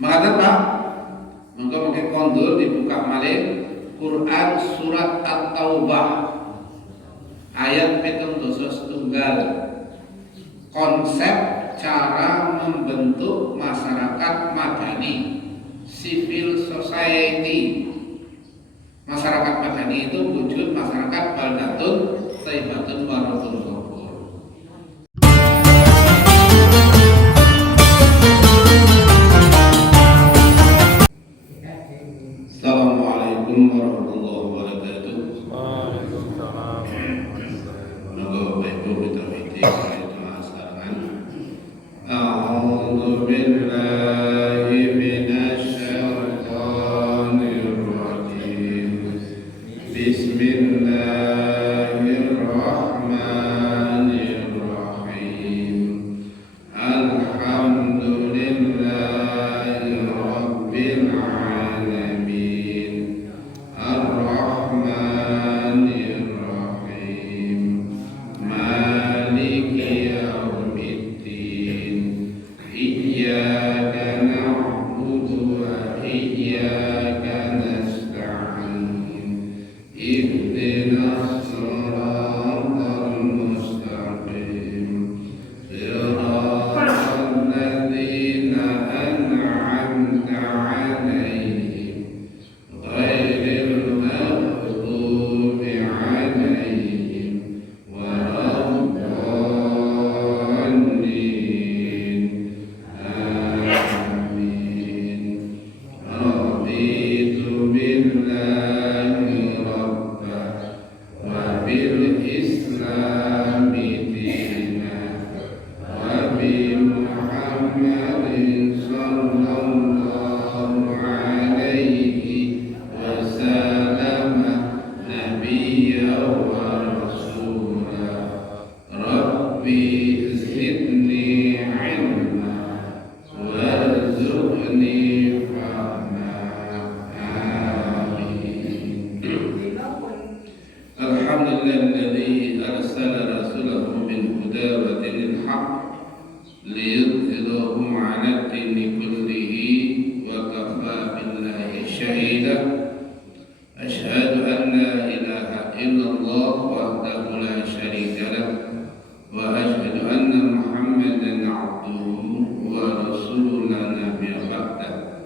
Maka Pak, mungkin kondur dibuka malih Quran surat At-Taubah ayat 7 tunggal. Konsep cara membentuk masyarakat madani, civil society. Masyarakat madani itu wujud masyarakat baldatun thayyibatun wa rasul ghafur. Assalamualaikum warahmatullahi wabarakatuh. Waalaikumsalam. Bapak Ibu kita sekarang. A'udzu billahi minasy syaithanir rajim. Bismillahirrahmanirrahim. Alhamdulillahi rabbil alamin. Ar-Rahmanir Rahim. Maliki yaumiddin. Iyyaka na'budu wa iyyaka nasta'in. Ihdinas siratal mustaqim. Siratal ladzina an'amta 'alaihim ghairil maghdubi 'alaihim waladdallin. Amin. Raditu billahi rabban wa bil islami dinan wa bi Muhammadin sallallahu alaihi wasallam nabiyyan wa rasula. Rabbi zidni ilma warzuqni fahma. Amin. Alhamdulillahilladzi arsala rasulahu bil huda wa dinil haqq liyudhhirahu 'ala ad-dini kullihi wa kafaa billahi shahida. Asyhadu an la ilaha illallah wahdahu la syarika lah wa asyhadu anna Muhammadan 'abduhu wa rasuluhu la nabiyya ba'dah.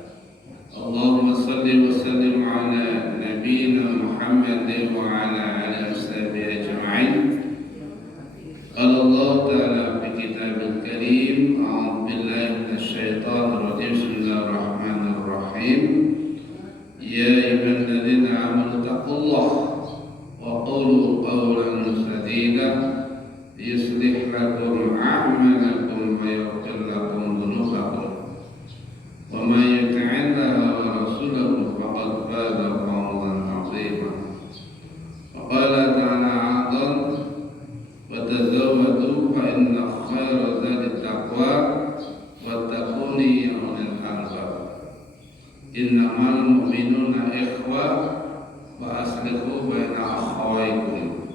Allahumma salli wa sallim 'ala nabiyyina Muhammadin wa 'ala alihi washabihi ajma'in. Qala Allah ta'ala fi kitabil karim, a'udzu billahi minasy syaithanir rajim. Bismillahirrahmanirrahim. Ya ayyuhalladzina amanu taqullaha wa qulu qawlan sadida yuslih lakum a'malakum wa yaghfir lakum dhunubakum wa may yuti'illaha wa rasulahu faqad faza fawzan 'azima. Wa qala ta'ala 'azza wa tazawwadu fa inna khayra zadi taqwa wattaquni ya ulil albab. Innamal mu'minuna ikhwah wa aslihu baina akhawaykum.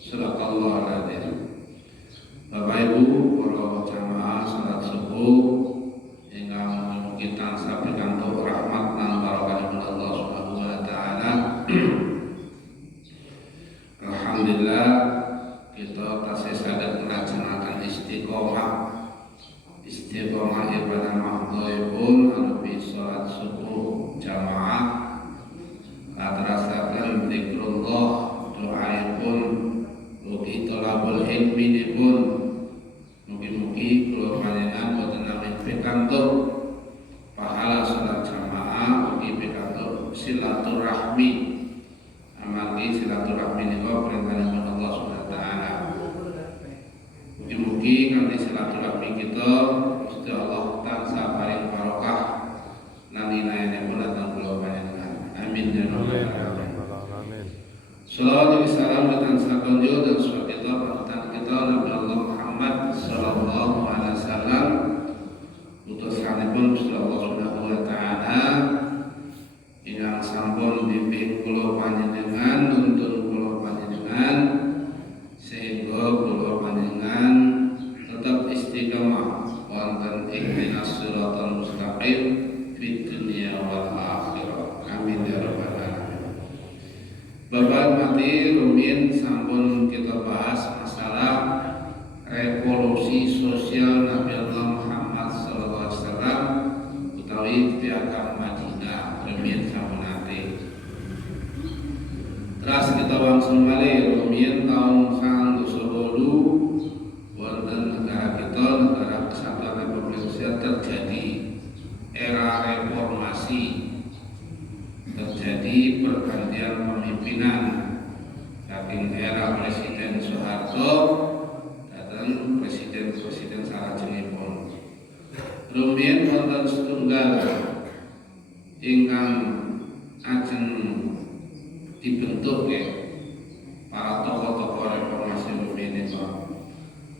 Sadaqallahu al-azim. Bapak Ibu para jamaah salat subuh ingkang kita sapikantuk rahmat lan barokah Allah Subhanahu wa taala. Alhamdulillah kita tasih saged nglaksanakaken istiqomah ibadah mahdhahipun anupi salat subuh jamaah katerasaken zikrullah doaipun ugi thalabul ilminipun. Mugi-mugi kula panjenengan boten namung pikantuk pahala salat jamaah, ugi pikantuk silaturahmi. Amargi silaturahmi nika perintahipun Allah Subhanahu wa taala. Mugi-mugi kanthi silaturahmi kita Gusti Allah tansah paring barokah lan inayanipun dhateng kula panjenengan. Amin ya rabbal alamin. Sallallahu alaihi wasallam dan sakonjo dan kita panutan kita Nabi Allah Muhammad sallallahu alaihi wasallam utusanipun Gusti Allah Subhanahu wa taala ingkang sampun bimbing kula panjenengan, nuntun kula panjenengan sehingga kula panjenengan tetap istiqamah wonten ing siratal Thalib pihak Madinah rumiyin samunate. Terus kita wangsul malih rumiyin tahun 1908 wonten negara kita, negara Kesatuan Republik Indonesia terjadi era reformasi, terjadi pergantian pemimpinan saking era Presiden Soeharto dan Presiden salajengipun. Rumiyin wonten setunggal ingkang ajeng dibentuk ya para tokoh-tokoh reformasi rumiyin itu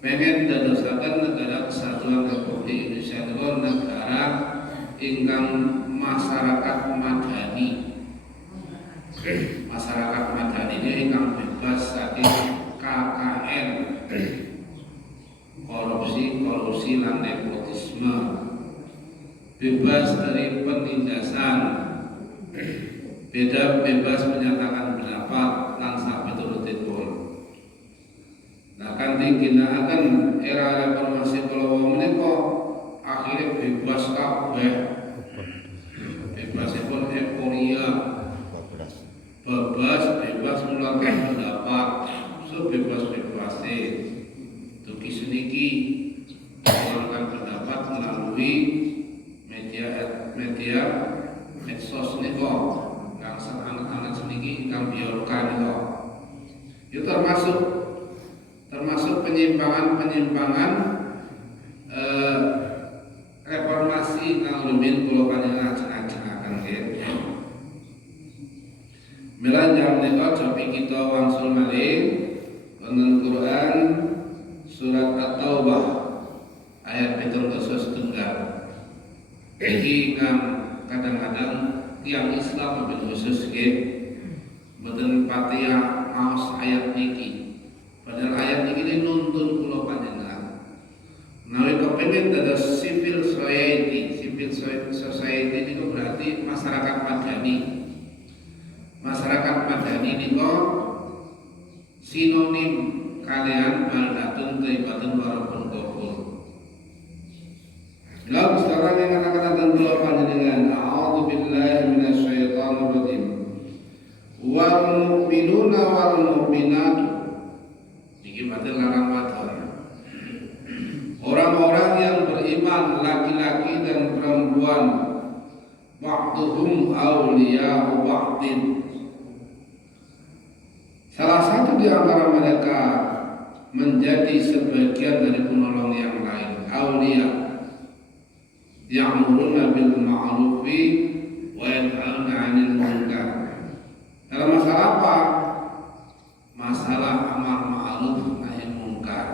pengen dadosaken negara Kesatuan Republik Indonesia itu negara ingkang masyarakat madani. Masyarakat madani ini ingkang bebas saking KKN, korupsi lan nepotisme, bebas dari penindasan, bebas menyatakan pendapat lan sabeturutipun. Nah kanthi ginakaken era reformasi kala menika akhirnya bebas kabeh. Bebasipun euforia. Bebas mengeluarkan pendapat, sebebas-bebasnya. Dugi seniki mengeluarkan pendapat melalui media medsos niko, kang anak-anak seniki kang biarkan niko. Itu termasuk penyimpangan reformasi kang rumiyin kula panjenengan ajeng-ajengaken nggih. Mila jam menika cobi kita wangsul malih wonten Quran surat At-Taubah ayat 17. Iki kang kadang-kadang tiang Islam lebih khusus nggih mboten patiya maos ayat niki. Padahal ayat niki nuntun kula panjenengan. Menawi kepengin dados civil society niku berarti masyarakat madani. Masyarakat madani niku sinonim kalian baldatun thayyibatun warabun ghafur. Lalu sekarang yang akan kula panjenengan a'udzu billahi minasyaitonir rajim. Wal mu'minuna wal mu'minatu. Iki berarti larang wadon. Orang-orang yang beriman laki-laki dan perempuan ba'duhum awliya'u ba'din. Salah satu di antara mereka menjadi sebagian dari penolong yang lain, awliya. Ya'muruna bil ma'rufi wa yanhauna 'anil munkar. Dalam masalah apa? Masalah amar ma'ruf nahi munkar.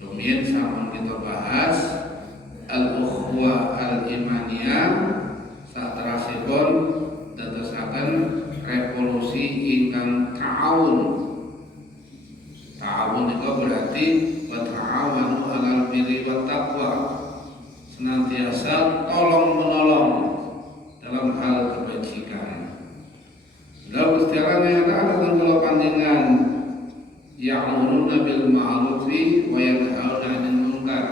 Rumiyin sampun kita bahas al-ukhuwah al-imaniyah saterasipun dadosaken revolusi ingkang ta'awun. Ta'awun itu berarti wa ta'awanu 'alal birri wat taqwa. Senantiasa tolong-menolong dalam hal kebajikan. Lalu istilah yang ada dalam pandangan ya'muruna bil ma'rufi wa yanhauna 'anil munkar.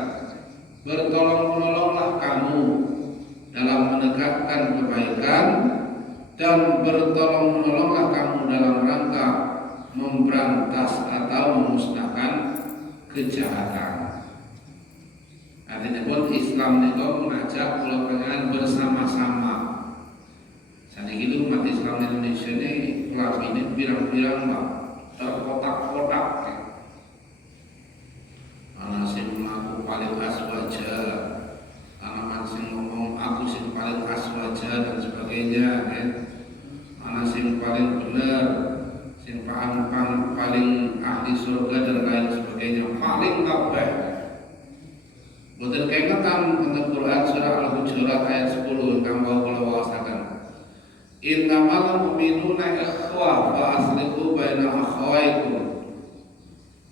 Bertolong-menolonglah kamu dalam menegakkan kebaikan dan bertolong-menolonglah kamu dalam rangka memberantas atau memusnahkan kejahatan. Artinya pun Islam itu mengajak kula panjenengan bersama-sama. Saniki itu umat Islam Indonesia ini kelamine pirang-pirang Pak, terkotak-kotak. Ana sing mengaku paling aswaja, ana sing ngomong aku sing paling aswaja dan sebagainya, ya. Ana sing paling benar, sing paling ahli surga dan lain sebagainya, paling kabeh. Boten kengetan tentang Quran surah Al-Hujurat ayat 10 kang kula waosaken. Innamal mu'minuna ikhwah fa aslihu baina akhawaykum.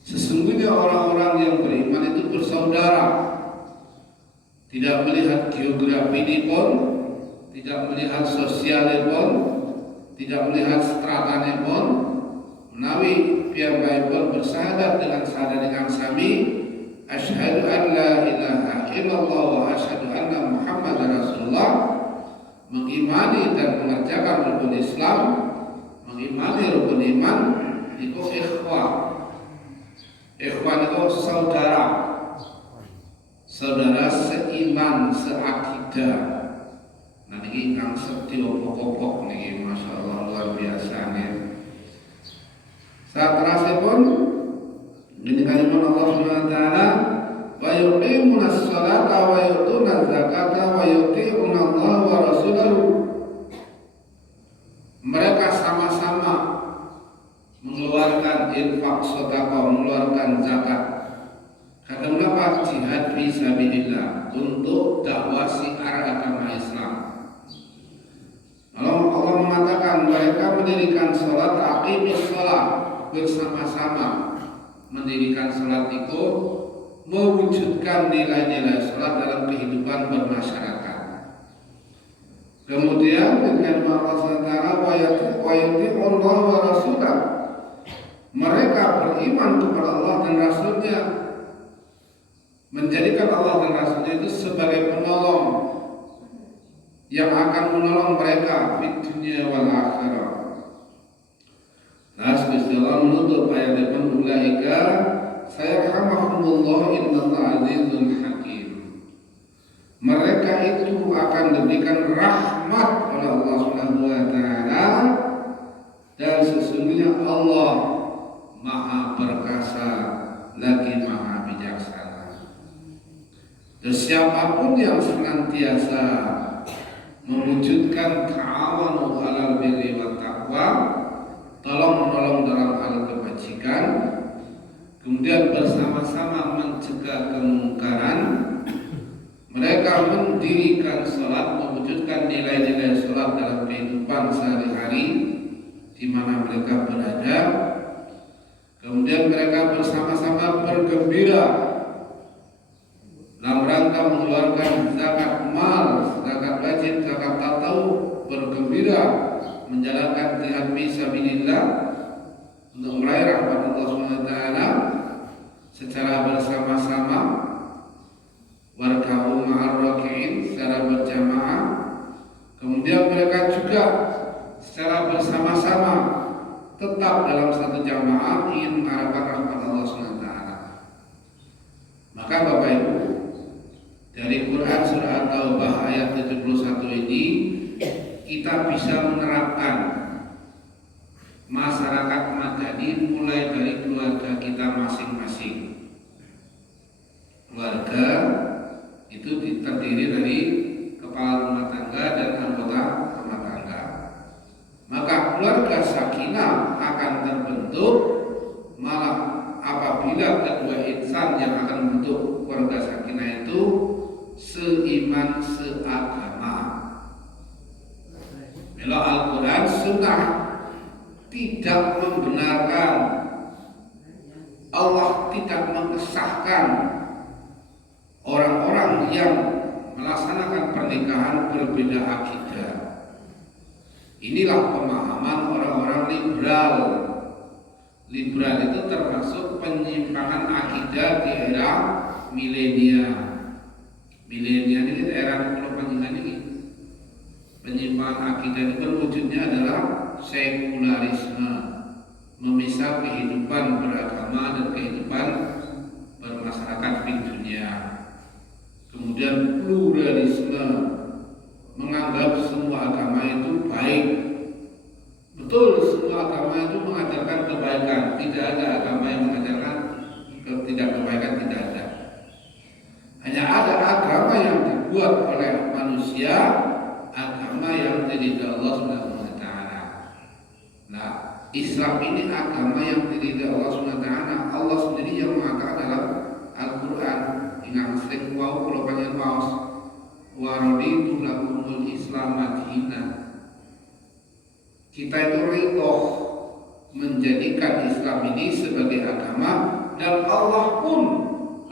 Sesungguhnya orang-orang yang beriman itu bersaudara. Tidak melihat geografi ini pun, tidak melihat sosial pun, tidak melihat strata pun, menawi piyambakipun bersyahadat dengan syahadat ingkang sami, asyhadu an la ilaha illallah wa asyhadu anna Muhammadar mengimani dan mengerjakan rukun Islam, mengimani rukun iman, itu ikhwah. Ikhwah itu saudara, saudara seiman, seakidah. Nah ini kang sedih pokok-pokok nih, masya Allah luar biasa nih. Saat terasipun ini kalimat Allah Subhanahu wa taala, wa yuqimuna sholata wa yu'tuna zakata wa yuti'una Allah wa rasulahu. Mereka sama-sama mengeluarkan infak sedekah, mengeluarkan zakat. Karena apa? Jihad fisabilillah untuk dakwah syiar agama Islam. Allah mengatakan mereka mendirikan sholat, aqimis sholat, bersama-sama mendirikan sholat itu mewujudkan nilai-nilai sholat dalam kehidupan bermasyarakat. Kemudian dengan Allah SWT wa yuti'u Allah wa rasulah, mereka beriman kepada Allah dan Rasulnya, menjadikan Allah dan Rasulnya itu sebagai penolong yang akan menolong mereka di dunia wal akhirah. Nah, Allah menutup ayat depan, ulaika sayarhamahumullah innallaha azizun hakim. Mereka itu akan diberikan rahmat oleh Allah Subhanahu wa taala, dan sesungguhnya Allah Maha perkasa lagi Maha bijaksana. Dan siapapun yang senantiasa mewujudkan ta'awanu 'alal birri wat taqwa, tolong-menolong dalam hal kebajikan, kemudian bersama-sama mencegah kemungkaran, mereka mendirikan sholat, mewujudkan nilai-nilai sholat dalam kehidupan sehari-hari di mana mereka berada, kemudian mereka bersama-sama bergembira dalam rangka mengeluarkan zakat mal, zakat wajib, zakat tatawwu, bergembira menjalankan jihad fisabilillah untuk meraih rahmat Allah SWT secara bersama-sama, warka'u ma'ar raki'in, secara berjamaah. Kemudian mereka juga secara bersama-sama tetap dalam satu jamaah ingin mengharapkan rahmat Allah SWT. Maka Bapak Ibu, dari Quran surah At-Taubah ayat 71 ini kita bisa menerapkan masyarakat madani mulai dari keluarga kita masing-masing. Keluarga itu terdiri dari kepala rumah tangga dan anggota rumah tangga. Maka keluarga sakinah akan terbentuk malah apabila kedua insan yang akan membentuk keluarga sakinah itu seiman, seagama. Kalau Al-Quran Sunnah tidak membenarkan, Allah tidak mengesahkan orang-orang yang melaksanakan pernikahan berbeda akidah. Inilah pemahaman orang-orang liberal. Liberal itu termasuk penyimpangan akidah di era milenial. Milenial ini era penyimpanan ini. Penyimpangan akidah itu wujudnya adalah sekularisme, memisah kehidupan beragama dan kehidupan bermasyarakat di dunia. Kemudian pluralisme, menganggap semua agama itu baik. Betul, semua agama itu mengajarkan kebaikan. Tidak ada agama yang mengajarkan tidak kebaikan, tidak ada. Hanya ada agama yang dibuat oleh manusia, agama yang diridhai Allah Subhanahu wa taala. Nah, Islam ini agama yang diridhai Allah Subhanahu wa taala. Allah sendiri yang mengatakan dalam Al-Qur'an, ingat sering wau kula panjenengan waos, wa raditu lakumul Islam madina. Kita itu ridho menjadikan Islam ini sebagai agama, dan Allah pun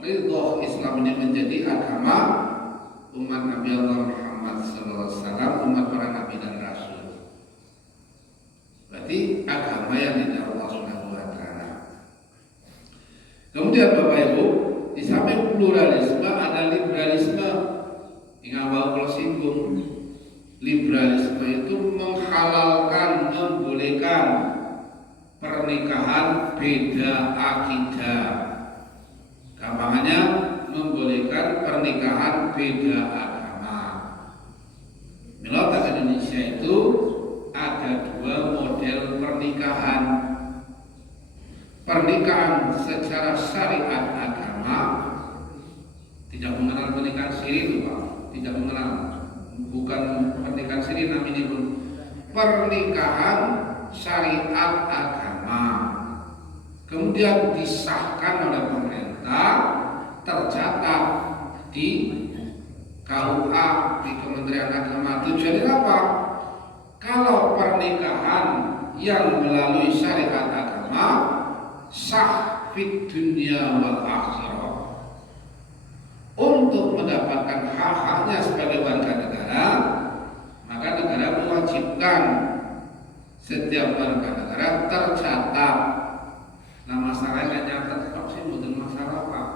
ridho Islam ini menjadi agama umat Nabi Allah Muhammad SAW, umat para nabi dan rasul. Berarti agama yang tidak Allah Subhanahu wa taala. Kemudian Bapak Ibu, di samping pluralisme ada liberalisme. Ingat bahwa kalau singgung Liberalisme itu menghalalkan, membolehkan pernikahan beda akidah. Gampangannya membolehkan pernikahan beda agama. Menurut Indonesia itu ada dua model pernikahan. Pernikahan secara syariat agama, tidak mengenal pernikahan siri itu Pak, tidak mengenal, bukan pernikahan siri namanya pun pernikahan syariat agama, kemudian disahkan oleh pemerintah, tercatat di KUA, di Kementerian Agama. Tujuannya apa? Kalau pernikahan yang melalui syariat agama sah fid dunya wal akhirah, untuk mendapatkan hak-haknya sebagai warga negara, maka negara mewajibkan setiap warga negara tercatat. Nah masalahnya nyatet kok sih bukan masalah Pak.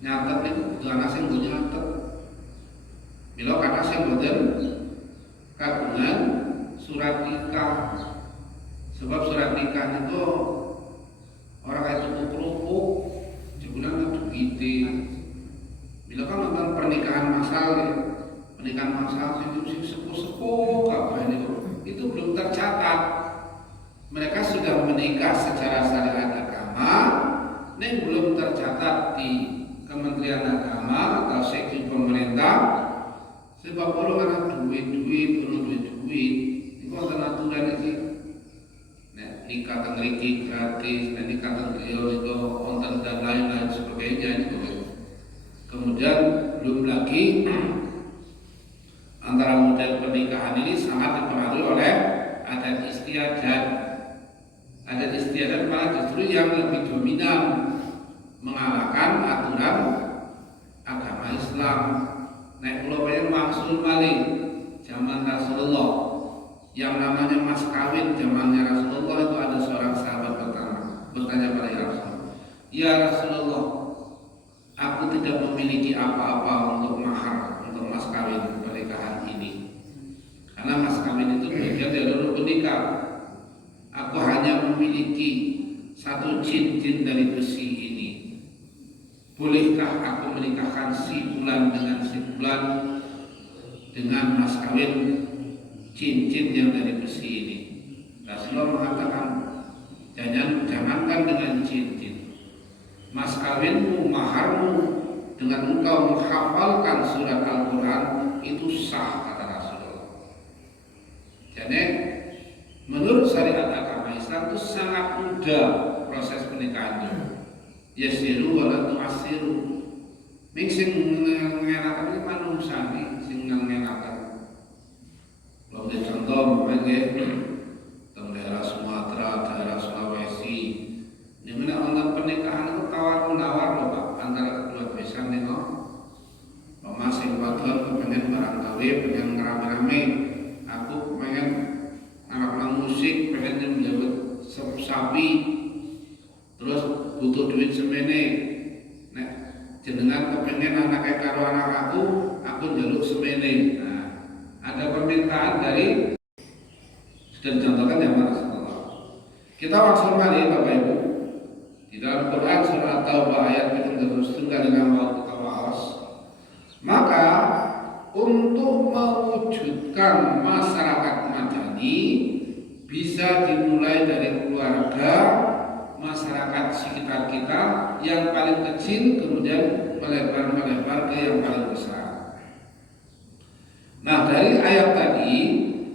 Nyatet itu bukan asing gue nyatet. Bila kata sih bukan kagungan surat nikah. Sebab surat nikah itu orang itu kerupuk, sebenarnya duit. Bila kan nonton pernikahan massal, pernikahan massal itu sepuh-sepuh apa itu belum tercatat. Mereka sudah menikah secara syariat agama, ini belum tercatat di Kementerian Agama atau sektor pemerintah. Sebab orang ada duit, itu ada aturan ini. Nah, nikah tengriki gratis, nikah tengriki itu konten dan lain-lain sebagainya itu. Kemudian belum lagi antara model pernikahan ini sangat dipengaruhi oleh adat istiadat. Adat istiadat malah justru yang lebih dominan mengalahkan aturan agama Islam. Naik pulau pengen maksul balik zaman Rasulullah, yang namanya mas kawin zamannya Rasulullah itu ada seorang sahabat bertanya pada Rasulullah, ya Rasulullah, aku tidak memiliki apa-apa untuk mahar, untuk mas kawin pernikahan ini. Karena mas kawin itu bagian dari rukun nikah. Aku hanya memiliki satu cincin dari besi ini. Bolehkah aku menikahkan si bulan dengan si bulan dengan mas kawin cincin yang dari besi ini? Rasulullah mengatakan, jangankan dengan cincin, mas kawinmu, maharmu, dengan engkau menghafalkan surat Al-Quran itu sah, kata Rasulullah. Jadi menurut syariat agama Islam itu sangat mudah proses pernikahan. Yasiru wala tu'asiru. Ning sing ngenaken iki manungsane sing ngenaken. Lalu contoh mengke teng daerah Sumatera, daerah Sulawesi. Ning menak wonten pernikahan itu tawar-menawar lho Pak antara kedua besan niku. Masing wadon pengen barang gawe, pengen ngerame-rame. Aku pengen anak-anak musik, pengen menjawab sapi. Terus butuh duit semene. Nek jenengan kepengen anaknya karo anak aku njaluk semene. Nah, ada permintaan dari sudah dicontohkan zaman Rasulullah. Kita langsung balik Bapak Ibu. Di dalam Quran surah Taubah ayat 37 dengan waktu kawas. Maka untuk mewujudkan masyarakat madani bisa dimulai dari keluarga, masyarakat sekitar kita yang paling kecil kemudian melebar ke yang paling besar. Nah dari ayat tadi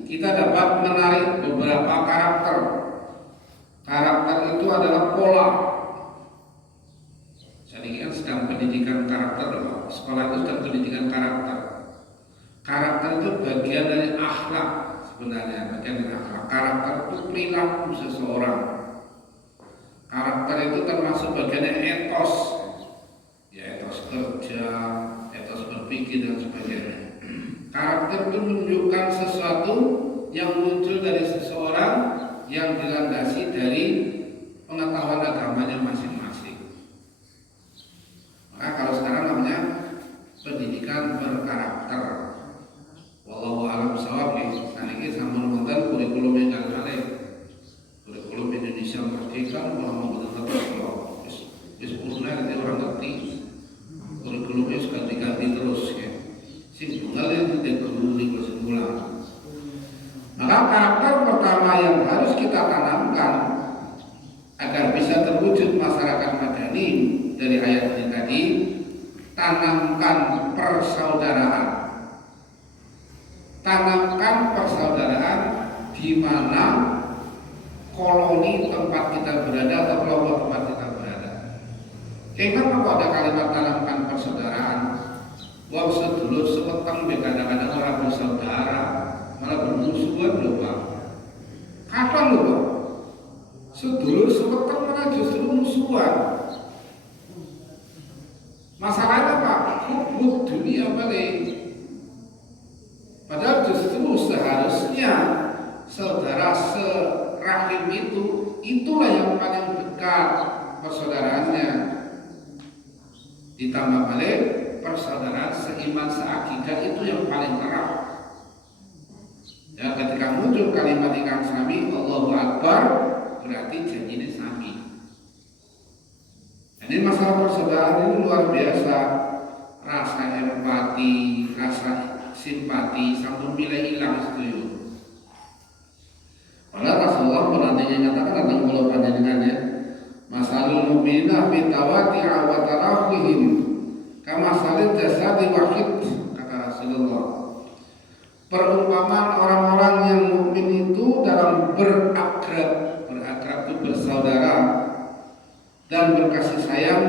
kita dapat menarik beberapa karakter. Karakter itu adalah pola. Jadi kan sedang pendidikan karakter, sekolah itu sedang pendidikan karakter. Karakter itu bagian dari akhlak sebenarnya, bagian dari akhlak. Karakter itu perilaku seseorang. Karakter itu termasuk bagiannya etos, ya etos kerja, etos berpikir dan sebagainya. Karakter itu menunjukkan sesuatu yang muncul dari seseorang yang dilandasi dari pengetahuan agamanya masing-masing. Maka kalau sekarang namanya pendidikan berkarakter. Wallahu Maka karakter pertama yang harus kita tanamkan agar bisa terwujud masyarakat madani dari ayat ini tadi, tanamkan persaudaraan. Tanamkan persaudaraan di mana koloni tempat kita berada atau kelompok tempat kita berada. Kenapa ada kalimat tanamkan persaudaraan? Wong sedulur seweteng kadang-kadang orang bersaudara, malah bermusuhan lho Pak. Kapan lho Pak? Sedulur seweteng malah justru musuhan. Masalahnya Pak, hubung dunia balik. Padahal justru seharusnya saudara serahim itulah yang paling dekat persaudaraannya. Ditambah balik persaudaraan seiman seakidah itu yang paling erat. Ya, ketika muncul kalimat ingkang sami Allahu Akbar, berarti janjinya sami. Ini masalah persaudaraan ini luar biasa. Rasa empati, rasa simpati, sampun milih hilang setuju. Padahal Rasulullah pernah nyatakan tentang pulau panjenengannya, masalul mu'minina fi tawati'a wa tarahihim kama salil jasadi wahid, kata Rasulullah. Perumpamaan orang-orang yang mukmin itu dalam berakrab itu bersaudara dan berkasih sayang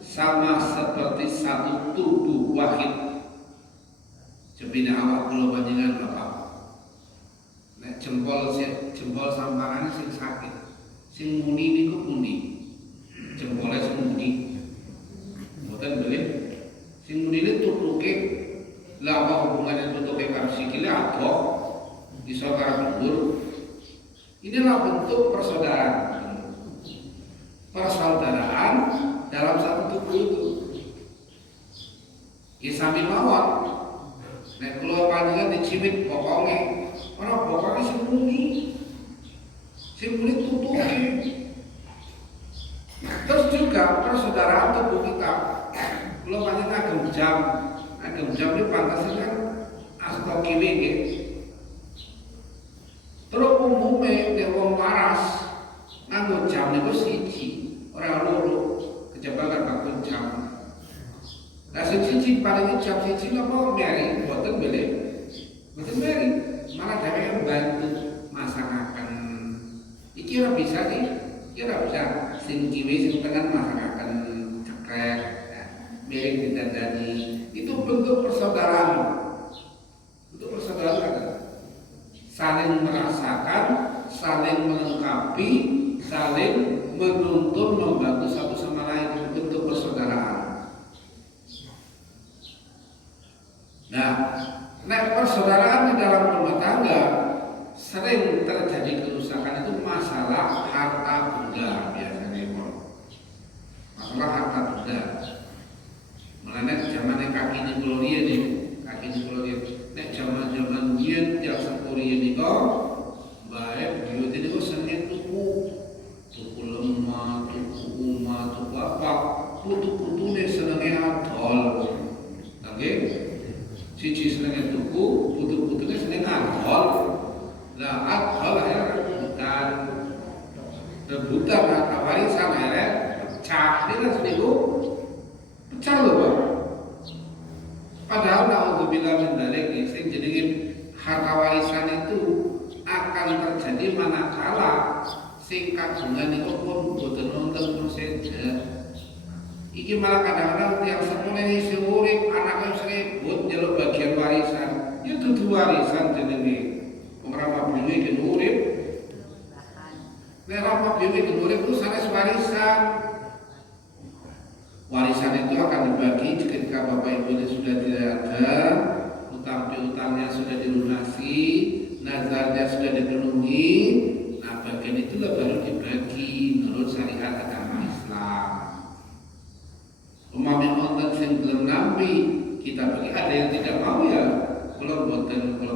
sama seperti satu tubuh wahid. Jepine awak kula panjenengan Bapak. Nek jempol samparane sing sakit. Sing muni niku pundi? Jempole sing muni. Mboten boleh. Sing munine tutuke lah apa hubungannya tutuke karo sikile adoh iso karo dhuwur. Inilah bentuk persaudaraan. Persaudaraan dalam satu tubuh itu. Isami mawon. Nek kula panjenengan dicimit bokonge, ora bokonge sing muni tutuke. Terus juga persaudaraan tubuh kita. Kula panjenengan agem jam ini pantasnya kan asta kiwi nggih. Terus umume nek wong waras nganggo jam niku siji, ora loro, kejabakan bakul jam. Nah, siji paling jam siji napa meri boten boleh. Boten meri, malah dheweke membantu masakaken. Iki ora bisa iki, ora bisa. Sing kiwi sing tengen masakaken cekrek, miring ditandani. Itu bentuk persaudaraan. Bentuk persaudaraan. Saling merasakan, saling melengkapi, saling menuntun, membantu satu sama lain, bentuk persaudaraan. Nah, persaudaraan di dalam rumah tangga sering terjadi kerusakan itu masalah harta benda biasanya, masalah harta benda. Mulanya zaman kaki ini gloria nih, nek zaman biyen tiap sepuri ini kok, baik buyut ini kok seneng tuku lemah, tuku umah, tuku apa, putu nih senengnya adol, oke? Siji senengnya tuku, putu-putunya seneng adol. Lah adol akhirnya rebutan harta warisan akhirnya pecah. Ini kan seminggu pecah loh Pak. Padahal na'udzubillah min dzalik sing jenenge harta warisan itu akan terjadi manakala sing kagungan itu pun boten wonten prosedur. Iki malah kadang-kadang tiap sekolah ini seurip anaknya seribut njaluk bagian warisan. Ya dudu warisan jenenge. Wong rama bingung iki urip. Nek rama bingung iki urip itu sanes warisan. Warisan itu akan dibagi ketika bapak ibunya sudah tidak ada, utang piutangnya sudah dilunasi, nazarnya sudah dipenuhi. Nah bagian itulah baru dibagi menurut syariat agama Islam. Umami wonten sing belum nampi kita bagi, ada yang tidak mau ya kalau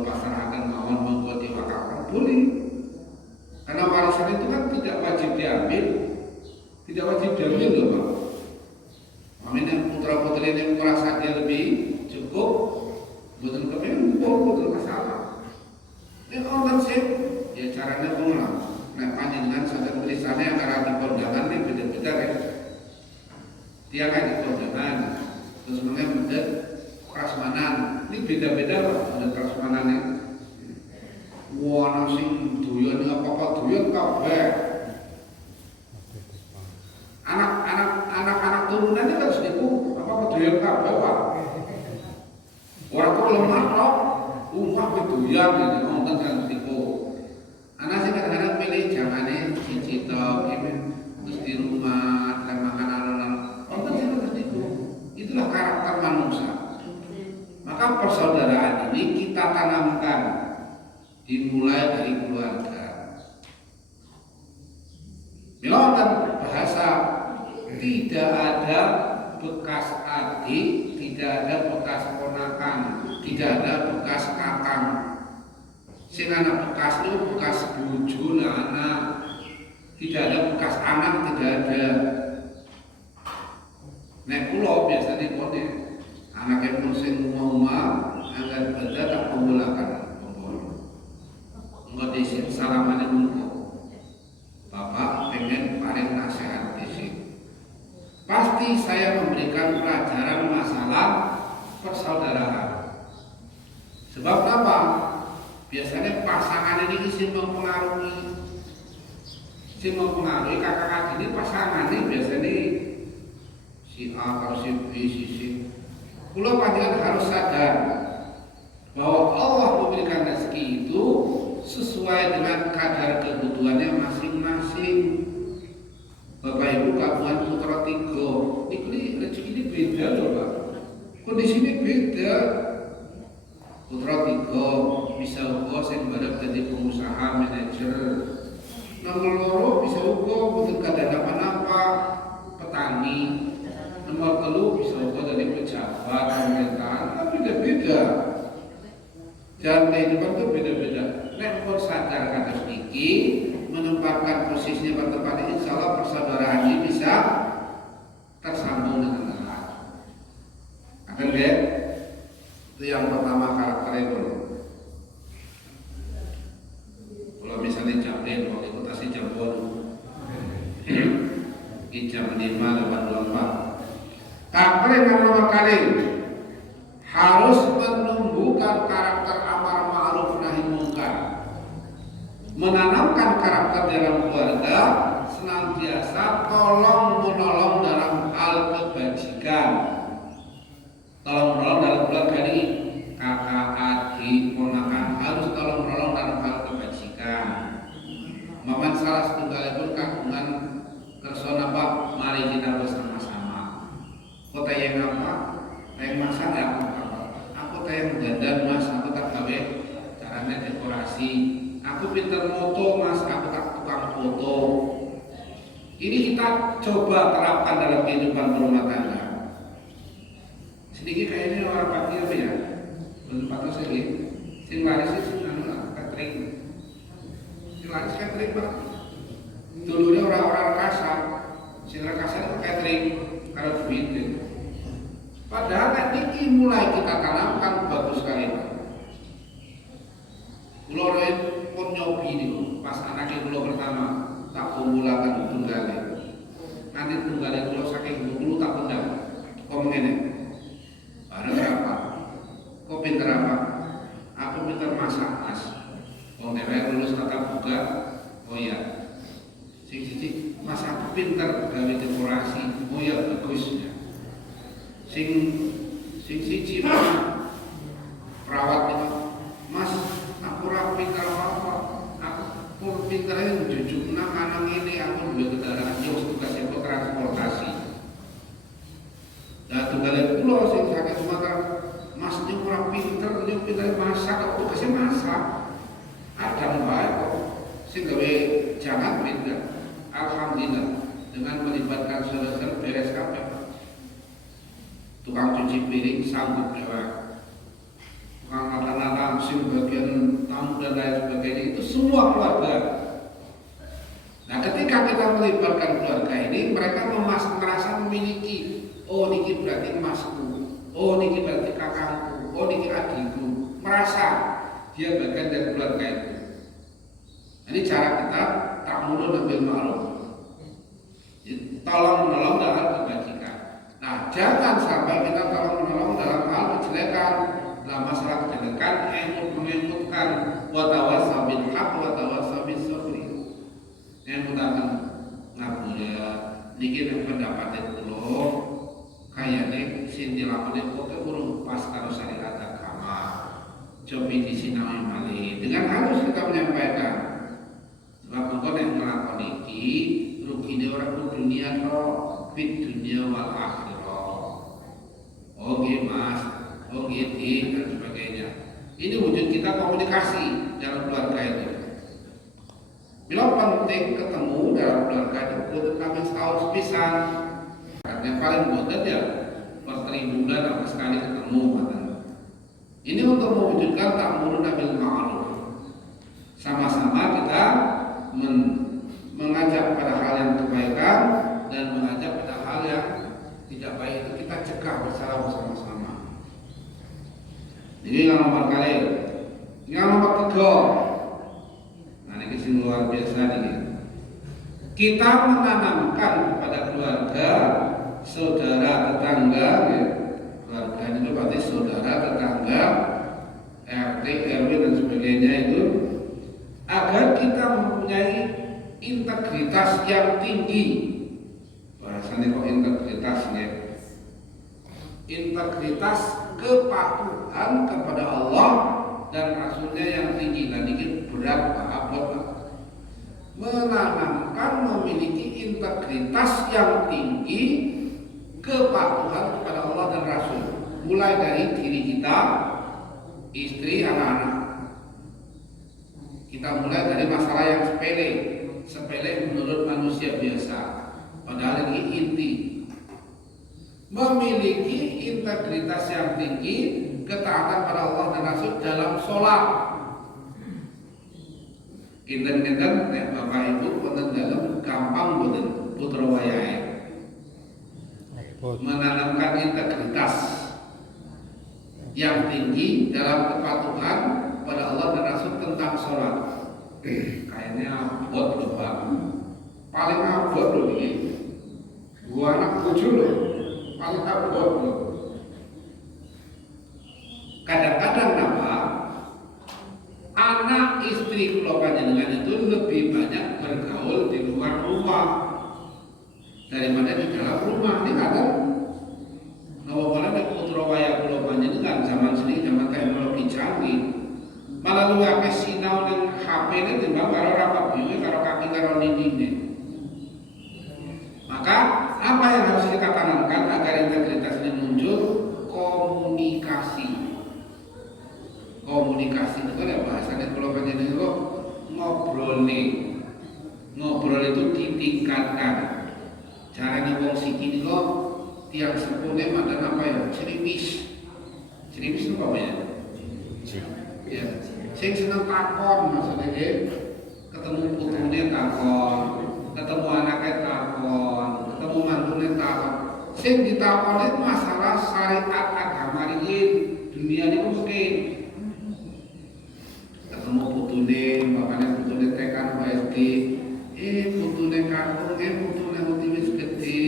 pasrahaken mawon monggo diwakafkan boleh, karena warisan itu kan tidak wajib diambil loh Pak. Amin yang putra putri yang merasa dia lebih cukup, betul betul masalah. Ini orang sing Dia kayak kondangan, terus mengenai prasmanan. Ini beda-beda loh ada prasmanannya. Wah sing doyan apa doyan kabeh. Anak-anak turunannya kan sedikit apa doyan kabeh Pak. Orang kok lemah loh, rumah doyan jadi nonton kan sedikit. Anak sih kadang-kadang pilih jangannya cici top ini terus di rumah dan makan alon-alon. Nonton sih sedikit. Itulah karakter manusia. Maka persaudaraan ini kita tanamkan dimulai dari keluarga. Melawan bahasa tidak ada bekas adik, tidak ada bekas ponakan, tidak ada bekas kakang. Sing anak bekas itu bekas bojo anak, tidak ada bekas anak, tidak ada. Nek kula biasanya kone anaknya pun sing mau agar beda tak pemulakan enggak disin salamannya mungko Bapak pengen paling nasihat disin pasti saya memberikan pelajaran masalah persaudaraan sebab apa? Biasanya pasangan ini sih mempengaruhi kakak adik ini pasangan ini biasanya si A atau si B, si C. Kula panjenengan harus sadar bahwa Allah memberikan rezeki itu sesuai dengan kadar kebutuhannya masing-masing. Bapak Ibu kagungan putra 3, ini rezeki ini beda loh Pak. Kondisinya beda. Putra 3 bisa uga sing barep dadi pengusaha manajer. Nomor 2 bisa uga mboten kadang apa-apa petani. Nomor 3 bisa uga dari pejabat pemerintahan, kan beda-beda. Dan kehidupan itu beda-beda. Nek pun sadar kata sedikit, menempatkan posisinya pada tempat ini, insya Allah persaudaraan ini bisa tersambung dengan erat. Akan lihat itu yang pertama karakternya dulu. Kalau misalnya jamnya mau ikutasi jam 8 jam 5:24. Karakter yang pertama kali harus menumbuhkan karakter amar ma'ruf nahi munkar. Menanamkan karakter dalam keluarga senantiasa tolong menolong dalam hal kebajikan. Tolong menolong dalam keluarga ini kakak, adik, ponakan harus tolong menolong dalam hal kebajikan. Maman salah setunggalipun kagungan kersa napa mari kita bersama-sama. Kota yang apa? Yang masak ya aku yang dandan mas, aku tak gawe caranya dekorasi. Aku pinter moto mas, aku tak tukang foto. Ini kita coba terapkan dalam kehidupan berumah tangga. Sedikit kayaknya orang pakir ya, belum patut sih. Sing laris itu catering. Sing laris catering pak. Dulunya orang-orang kasar, sing kasar itu catering kalau duit. Padahal ini mulai kita tanamkan bagus sekali pak. Kulo pun nyobi nih, pas anaknya kulo pertama tak kumulakan tunggalnya. Nanti tunggalnya kulo saking dulu tak undang. Kau mengenai, barang apa? Kau pinter apa? Aku pinter masak mas. Kau dewe lulus tatap buka. Oh iya. Sing mas aku pinter gawe dekorasi. Oh iya bagusnya. Sing siji perawat itu mas aku rapi kalau apa aku pinternya menjujuk anak ini aku juga kendaraan jauh tugasnya itu transportasi dan tugasnya pulau sing sakit Sumatera mas ini kurang pinter masak aku tugasnya masak ada baik kok sing gawe jangan pinter alhamdulillah dengan melibatkan saudara beres kabeh. Tukang cuci piring sanggup lewat, tukang nata-nata mesin bagian tamu dan lain sebagainya itu semua keluarga. Nah ketika kita melibatkan keluarga ini mereka merasa memiliki oh niki berarti masku, oh niki berarti kakakku, oh niki adikku, merasa dia bagian dari keluarga itu. Ini cara kita ta'muruna bil ma'ruf, tolong menolong dalam kebajikan. jangan sampai kita tolong menolong dalam hal kejelekan, dalam masalah kejelekan, mengikutkan watawasau bil haq watawasau bis sabr. Yang utama ngabuya niki nek pendapat kula kayane sing dilakoni kok urung pas karo syariat agama. Cobi disinawi malih. Dengan halus kita menyampaikan sebab kok nek nglakoni iki rugine ora kudu dunia tok, fit dunia wal akhirah. Oke Mas, oke dan sebagainya. Ini wujud kita komunikasi dalam keluarga itu. Bila penting ketemu dalam keluarga itu butuh kami setahun sepisan. Karena paling boten ya per 3 bulan atau sekali ketemu. Ini untuk mewujudkan ta'muruna bil ma'ruf. Sama-sama kita mengajak pada hal yang kebaikan dan mengajak pada hal yang tidak baik itu kita cegah bersama-sama. Ini yang nomor kali. Yang nomor 3. Ini sing luar biasa ini. Kita menanamkan kepada keluarga, saudara, tetangga, ya. Keluarga itu berarti saudara, tetangga, RT, RW dan sebagainya itu, agar kita mempunyai integritas yang tinggi. Bahasanya kok integritas ya? Integritas kepatuhan kepada Allah dan Rasulnya yang tinggi. Dan ini berat abot. Menanamkan memiliki integritas yang tinggi, kepatuhan kepada Allah dan Rasul. Mulai dari diri kita, istri, anak-anak. Kita mulai dari masalah yang sepele menurut manusia biasa. Padahal ini inti. Memiliki integritas yang tinggi, ketaatan pada Allah dan Rasul dalam sholat. Kinten-kinten nek Bapak Ibu wonten dalem gampang boten putra wayahe. Menanamkan integritas yang tinggi dalam kepatuhan pada Allah dan Rasul tentang sholat. Kayaknya abot loh Pak. Paling abot loh ini. Dua anak bojo loh. Paling abot loh. Kadang-kadang apa? Anak istri kula panjenengan itu lebih banyak bergaul di luar rumah daripada di dalam rumah. Ini kadang ngomong-ngomong nek putra wayah kula panjenengan zaman sini zaman teknologi canggih malah luwih akeh sinau ning HP-ne timbang karo rapat biwe karo kaki karo nindine. Maka apa yang harus kita tanamkan agar integritas ini muncul? Komunikasi. Komunikasi itu kan bahasanya kalau panjenengan kok ngobrol itu ditingkatkan. Caranya wong siki niku tiang sepune mandan apa ya? Cerimis itu apa ya? Ya, sing seneng takon maksudnya ketemu putune takon, ketemu anaknya takon, ketemu mantune takon. Sing ditakoni masalah syariat agama riyin dunia ini mungkin. Ketemu putune, bapaknya putune tekan SD, putune kakung, putune wis gede,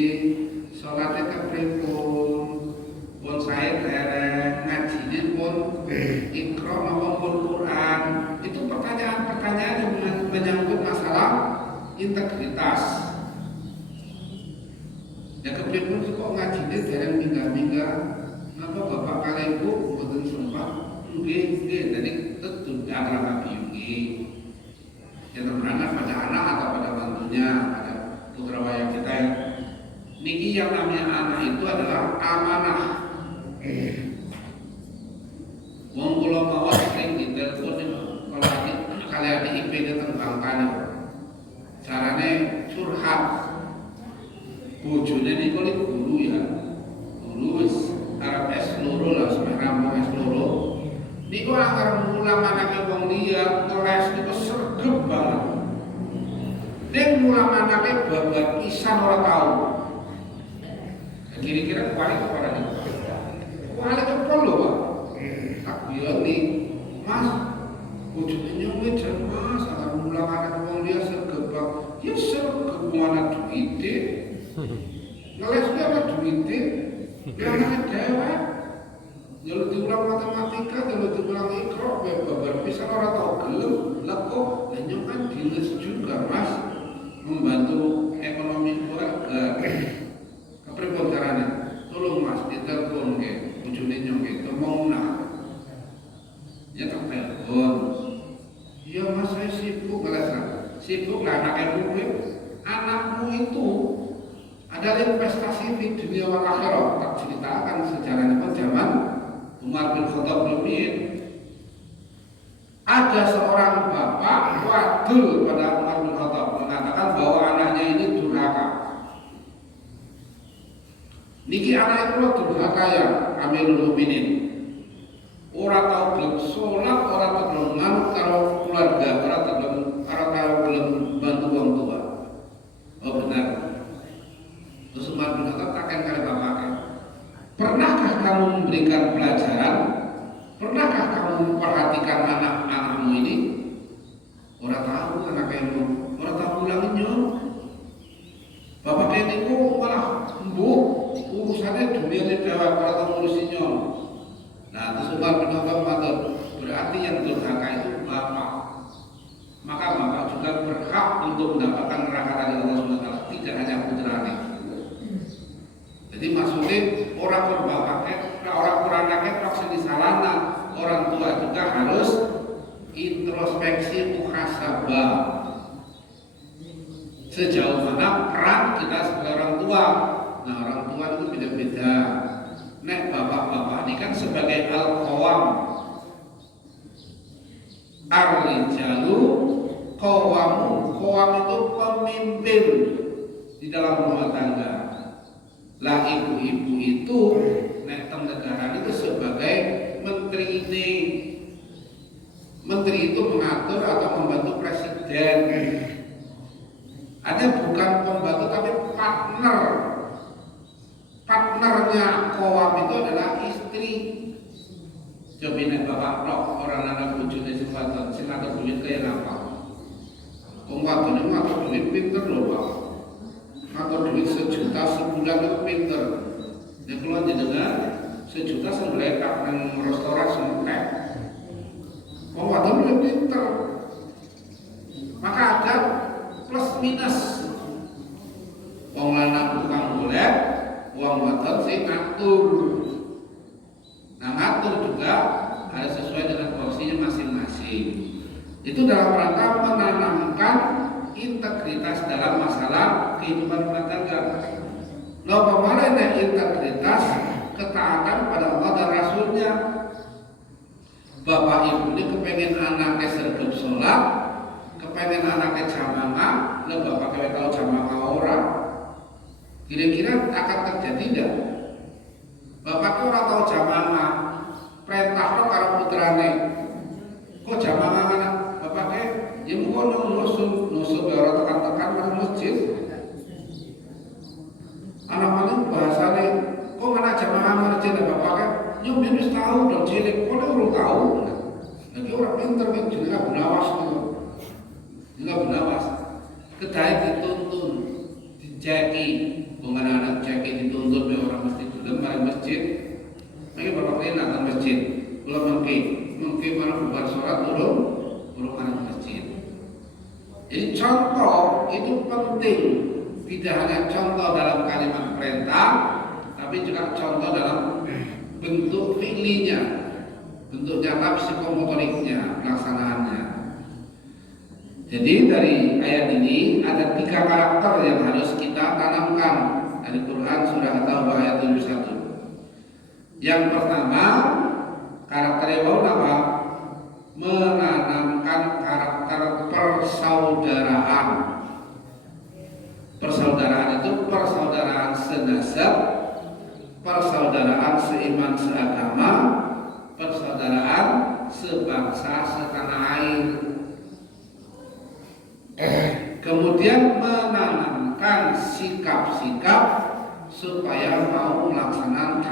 sholatnya kepripun, pun saya dereng, ngajine pun ikro maupun Quran. Itu pertanyaan-pertanyaan yang menyangkut masalah integritas. Ya kepripun kok ngajine dereng minggat-minggat, napa bapak kalian bu mboten sempat? Nggih, jadi tentu agama biologi yang berangkat pada anak atau pada mantunya, pada putra wayang kita yang niki yang namanya anak itu adalah amanah. Wong kula mawon sering ditelepon kalau kalian IP ditembangkan carane curhat. Bojone niku guru ya. Guru wis arep S2 lah, sembarang S2. Niku anggar mulang anake wong liya kelas niku sregep banget. Ning mulang anake babat pisan ora tau. Kira-kira kuwi kepada niku. Kuwi kepol lho, Pak. Tak bioni, Mas. Bojone nyuwun jan Mas, anggar mulang anake wong liya sregep banget. Ya sregep mana duite. Ngeles apa duite? Ya anaknya dewek. Jalur diulang matematika, jalur diulang ikro, berpisah orang tahu gelem, lekuk, dan kan dinas juga mas membantu ekonomi keluarga. Kepripun caranya? Tolong mas, ditelepon ke, ujungnya nyongke, mau nak, ya tak telepon. Ya mas saya sibuk ngalasan, sibuk lah anakmu itu ada investasi di dunia wal akhirah. Tak ceritakan sejarahnya pada zaman Umar bin Khattab Rumiin. Ada seorang bapak wadul pada Umar bin Khattab mengatakan bahwa anaknya ini durhaka. Niki anak itu durhaka ya Amirul Mukminin. Orang tahu belum sholat, orang tahu belum manut karo keluarga, orang tahu belum bantu orang tua. Oh benar. Terus Umar bin Khattab takkan kali bapaknya. Pernahkah kamu memberikan pelajaran? Pernahkah kamu memperhatikan anak-anakmu ini? Orang tahu anak kamu, orang tahu ulanginnya. Bapak kayak itu malah embuh, urusannya dunia tidak orang tahu ngurusinnya. Nah, terus Umar bin Khattab matur, berarti yang durhaka itu bapak. Maka bapak juga berhak untuk mendapatkan neraka dari Allah SWT, tidak hanya putranya. Jadi maksudnya orang berbapaknya, orang beranaknya praksis di salana, orang tua juga harus introspeksi muhasabah. Sejauh mana peran kita sebagai orang tua. Nah orang tua itu beda-beda. Nek bapak-bapak ini kan sebagai al-qawam, ar-rijalu qawamu. Qawam itu pemimpin di dalam rumah tangga. Lah ibu-ibu itu nek teng negara itu sebagai menteri ini. Menteri itu mengatur atau membantu presiden. Ada bukan pembantu tapi partner. Partnernya qawam itu adalah istri. Coba nek bapak roh orang anak bojone sing ngatur duit kaya apa? Wong wadon ngatur duit pinter lho, Pak. Ngatur duit 1 juta sebulan itu pinter. Nek kula jenengan 1 juta sembelekak nang restoran semtek. Wong wadon lebih pinter. Maka ada plus minus. Wong lanang tukang golek, wong wadon sing ngatur. Nah ngatur juga harus sesuai dengan porsinya masing-masing. Itu dalam rangka menanamkan integritas dalam masalah kehidupan rumah tangga. Nah, pemerintah integritas ketaatan pada Allah dan Rasulnya. Bapak ibu ini kepengen anaknya sergap sholat, kepengen anaknya jamaah, lah bapak kaya tahu jamaah orang. Kira-kira akan terjadi tidak? Bapak orang tahu jamaah, perintah lo karo putrane. Kok jamaah anak bapaknya? Ya mungkin nusuk orang tekan-tekan masuk masjid. Anak-anak bahasanya, kok mana jamaah masjid dan bapaknya? Nyum dia harus tahu dong cilik, kok dia belum tahu. Lagi orang pinter kan juga benawas tuh, juga benawas. Kedai dituntun, diceki, bukan anak ceki dituntun oleh orang masjid dalam barang masjid. Lagi bapaknya datang masjid, belum mungkin malah bubar sholat belum anak masjid. Jadi contoh itu penting, tidak hanya contoh dalam kalimat perintah, tapi juga contoh dalam bentuk fi'linya, bentuk nyata psikomotoriknya, pelaksanaannya. Jadi dari ayat ini ada 3 karakter yang harus kita tanamkan dari Quran surah At-Taubah ayat 71. Yang pertama, karakter apa? Menanamkan karakter persaudaraan. Persaudaraan itu persaudaraan senasab, persaudaraan seiman seagama, persaudaraan sebangsa setanah air. Kemudian menanamkan sikap-sikap supaya mau melaksanakan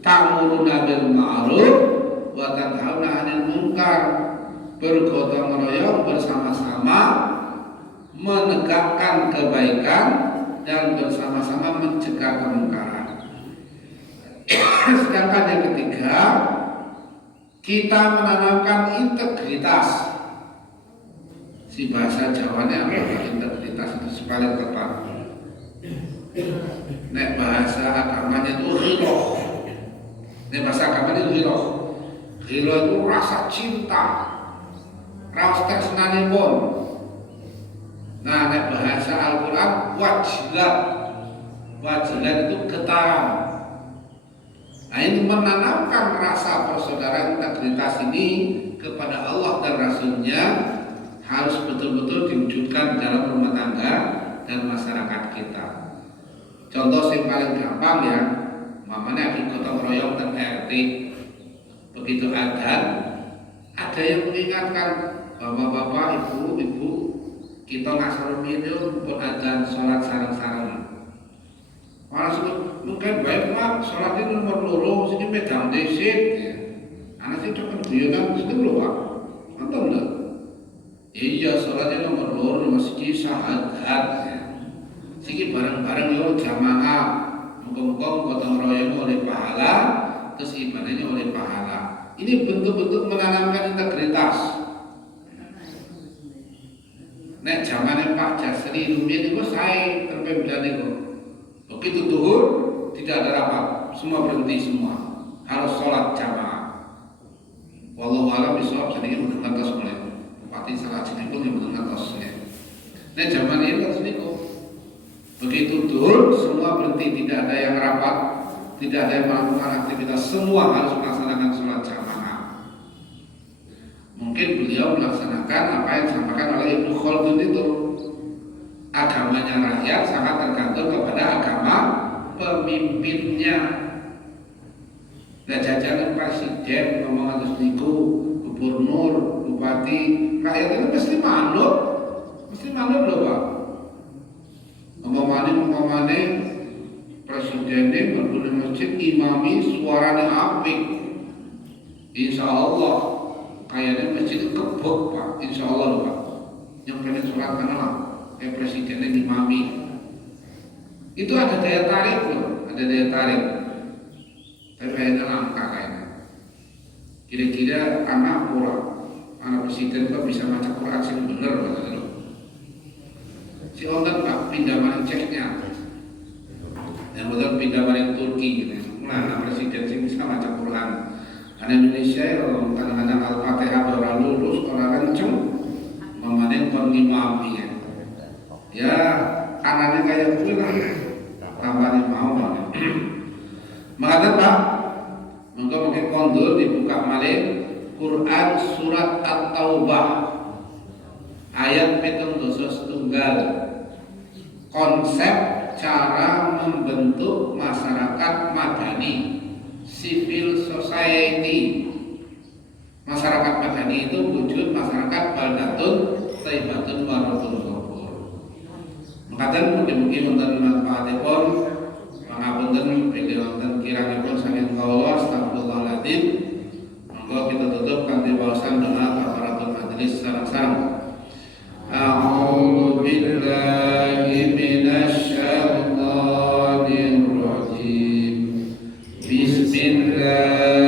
ta'awununa bil ma'ruf wa tanhauna 'anil munkar, bergotong royong bersama-sama menegakkan kebaikan dan bersama-sama mencegah kemungkaran. Sedangkan yang ketiga, kita menanamkan integritas. Si bahasa Jawanya apa? Integritas itu paling tepat. Nek bahasa agamanya itu ghirah. Nek bahasa agamanya itu ghirah. Ghirah itu rasa cinta. Raos tresnanipun. Nah, nek bahasa Al-Qur'an wajilat. Wajilat itu getaran. Nah, ini menanamkan rasa persaudaraan integritas ini kepada Allah dan Rasul-Nya harus betul-betul diwujudkan dalam rumah tangga dan masyarakat kita. Contoh yang paling gampang ya, mamanya di gotong royong dan RT. Begitu adzan, ada yang mengingatkan bapak-bapak, ibu-ibu, kita ngasal minum pun adzan sholat sarang-sarang. Malah mungkin baik mak sholat ini nomor loro, sini pedang desit. Anak sih coba guyonan itu loh pak, nonton nggak? Iya sholatnya nomor loro masih sahadat. Sini bareng-bareng yo jamaah, muka-muka gotong royong oleh pahala, terus ibadahnya oleh pahala. Ini bentuk-bentuk menanamkan integritas. Nek zamannya Pak Jasri Rumiyin itu saya terpemda itu. Begitu duhur tidak ada rapat, semua berhenti semua, harus sholat jamaah. Wallahu a'lam bishawab, sedikit mendengar tas mulai. Bupati salah sini pun yang mendengar tasnya. Nek zaman ini kan sini kok. Begitu duhur semua berhenti, tidak ada yang rapat, tidak ada yang melakukan aktivitas, semua harus melaksanakan sholat jamaah. Mungkin beliau melaksanakan apa yang disampaikan oleh Ibnu Khaldun itu. Agamanya rakyat sangat tergantung kepada agama pemimpinnya. Nah, jajaran presiden ngomong atas niku, gubernur, bupati, rakyat itu mesti manut loh Pak. Ngomong-ngomong presidennya berdiri masjid imami suaranya apik. Insya Allah kayaknya masjid itu kebok Pak, insya Allah loh Pak. Yang pengen sholat mana lah, kayak presidennya imami. Itu ada daya tarik loh, ada daya tarik. Tapi kayaknya langka kayaknya. Kira-kira anak presiden kok bisa baca Quran sih bener maksudnya loh. Si ontan Pak pindah maring ceknya. Yang betul pindah maring Turki gitu. Nah, anak presiden sih bisa baca Quran. Karena Indonesia kalau kadang-kadang Al-Fatihah orang lulus, orang kenceng, memanen pengimami ya. Ya, anaknya kayak gue lah, tambahnya mau banget. Makanya Pak, mungkin kondur dibuka malih Quran surat At-Taubah ayat 71. Konsep cara membentuk masyarakat madani, civil society. Masyarakat madani itu wujud masyarakat baldatun thayyibatun waradun ghafur. Makaten mugi-mugi wonten manfaatipun, pangapunten bilih wonten kiranipun saking kawula astagfirullahaladzim. Monggo kita tutup kanthi waosan doa kafaratul majelis sareng-sareng. A'udzu billahi minasy syaithanir rajim. Bismillah